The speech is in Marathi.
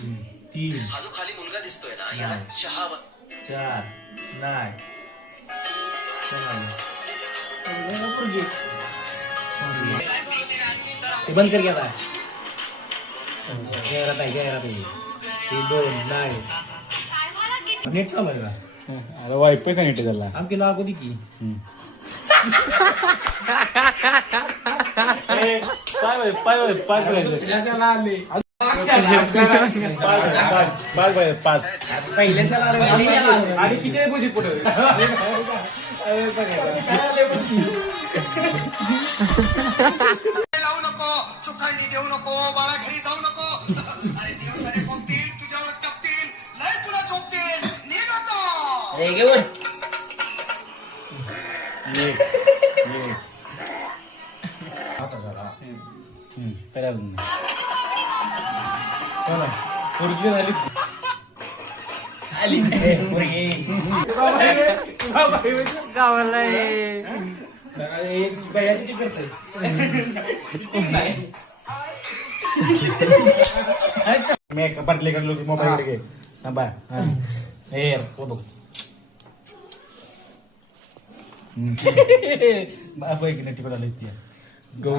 तीन। हा जो खाली मुलगा दिसतोय ना याला चहा चार। नाही। ते बंद कर गेला जाहिरात आहे जाहिरात आहे. ते दोन नाही। नेट चालू आहे का? अरे वायफाय कनेक्ट झाला आमची लागू दे की? पाय पाय पाय पाय पाच आणि किती आहे बुद्धी पुढे लावू नको सुखांडी देऊ नको बाळा घरी जाऊ नको अरे दिवस अरे कोपतील तुझ्यावर टपतील लय तुला झोपतील निघ आता पहिला पोरगी झाली मी एका पाटलीकडे लोक मोबाईल घे. थांबा. हे. बघ. बाप आहे की नाही तिकडे आली